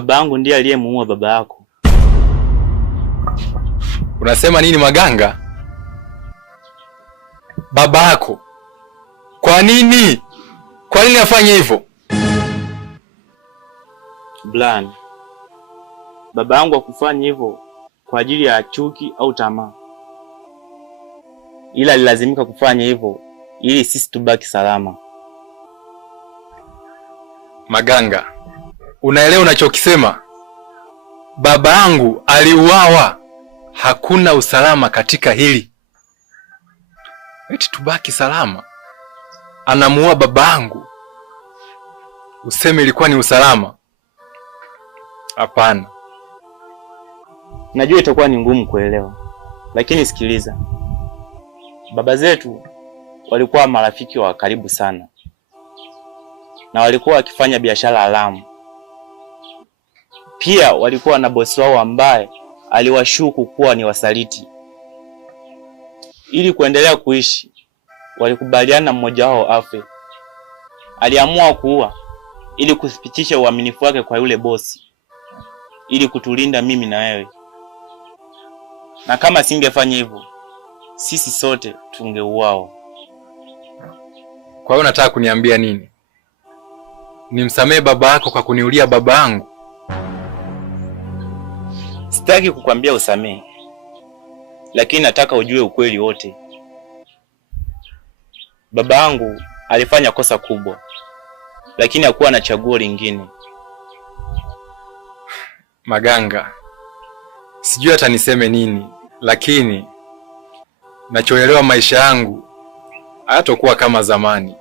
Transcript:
baba yangu ndiye aliyemuua baba yako. Unasema nini Maganga? Baba yako? Kwa nini? Kwa nini afanye hivyo? Blan, baba yangu hakufanya hivyo kwa ajili ya chuki au tamaa, ila alilazimika kufanya hivyo ili sisi tubaki salama. Maganga, unaelewa unachokisema? Baba yangu aliuawa, hakuna usalama katika hili. Eti tubaki salama? Anamuua baba yangu, useme ilikuwa ni usalama? Hapana. Najua itakuwa ni ngumu kuelewa, lakini sikiliza. Baba zetu walikuwa marafiki wa karibu sana, na walikuwa wakifanya biashara haramu. Pia walikuwa na bosi wao ambaye aliwashuku kuwa ni wasaliti. Ili kuendelea kuishi, walikubaliana mmoja wao afe. Aliamua kuua ili kuthibitisha uaminifu wake kwa yule bosi, ili kutulinda mimi na wewe. Na kama singefanya hivyo, sisi sote tungeuawa. Kwa hiyo unataka kuniambia nini? Nimsamehe baba yako kwa kuniulia baba yangu? Sitaki kukwambia usamehe, lakini nataka ujue ukweli wote. Baba yangu alifanya kosa kubwa, lakini hakuwa na chaguo lingine. Maganga, sijui hata niseme nini, lakini nachoelewa maisha yangu hayatakuwa kama zamani.